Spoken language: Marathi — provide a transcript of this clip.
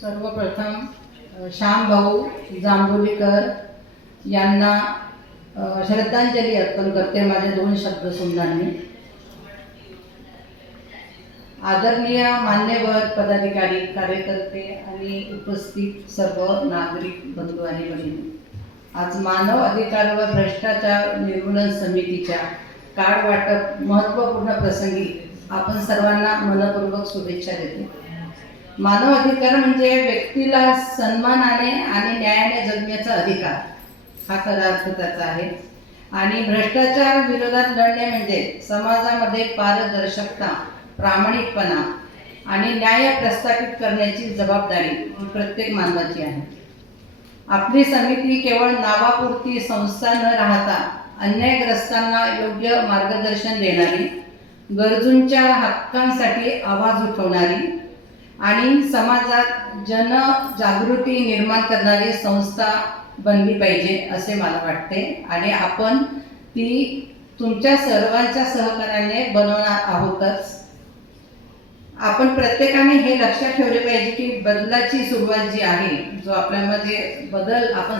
सर्वप्रथम श्याम भाऊ जांभोलीकर यांना श्रद्धांजली अर्पण करते माझे दोन शब्द सुंदांनी। आदरणीय मान्यवर पदाधिकारी, कार्यकर्ते आणि उपस्थित सर्व नागरिक बंधू आणि भगिनी, आज मानव अधिकार व भ्रष्टाचार निर्मूलन समितीच्या कार्ड वाटप महत्त्वपूर्ण प्रसंगी आपण सर्वांना मनपूर्वक शुभेच्छा देते। मानव अधिकार म्हणजे व्यक्तीला सन्मानाने आणि न्यायाने जगण्याचा अधिकार, हा खरा अर्थ त्याचा आहे। आणि भ्रष्टाचार विरोधात लढणे म्हणजे समाजामध्ये पारदर्शकता, प्रामाणिकपणा आणि न्याय प्रस्थापित करण्याची जबाबदारी ही प्रत्येक मानवाची आहे। आपली समिती केवळ नावापुरती संस्था न राहता अन्यायग्रस्तांना योग्य मार्गदर्शन देणारी, गरजूंच्या हक्कांसाठी आवाज उठवणारी आणि समाजात जनजागृती निर्माण करणारी संस्था बनली पाहिजे असे मला वाटते। आणि आपण ती तुमच्या सर्वांच्या सहकार्याने बनवणार आहोतच। आपण प्रत्येकाने हे लक्षात ठेवले पाहिजे की बदलाची सुरुवात जी आहे, जो आपल्यामध्ये बदल आपण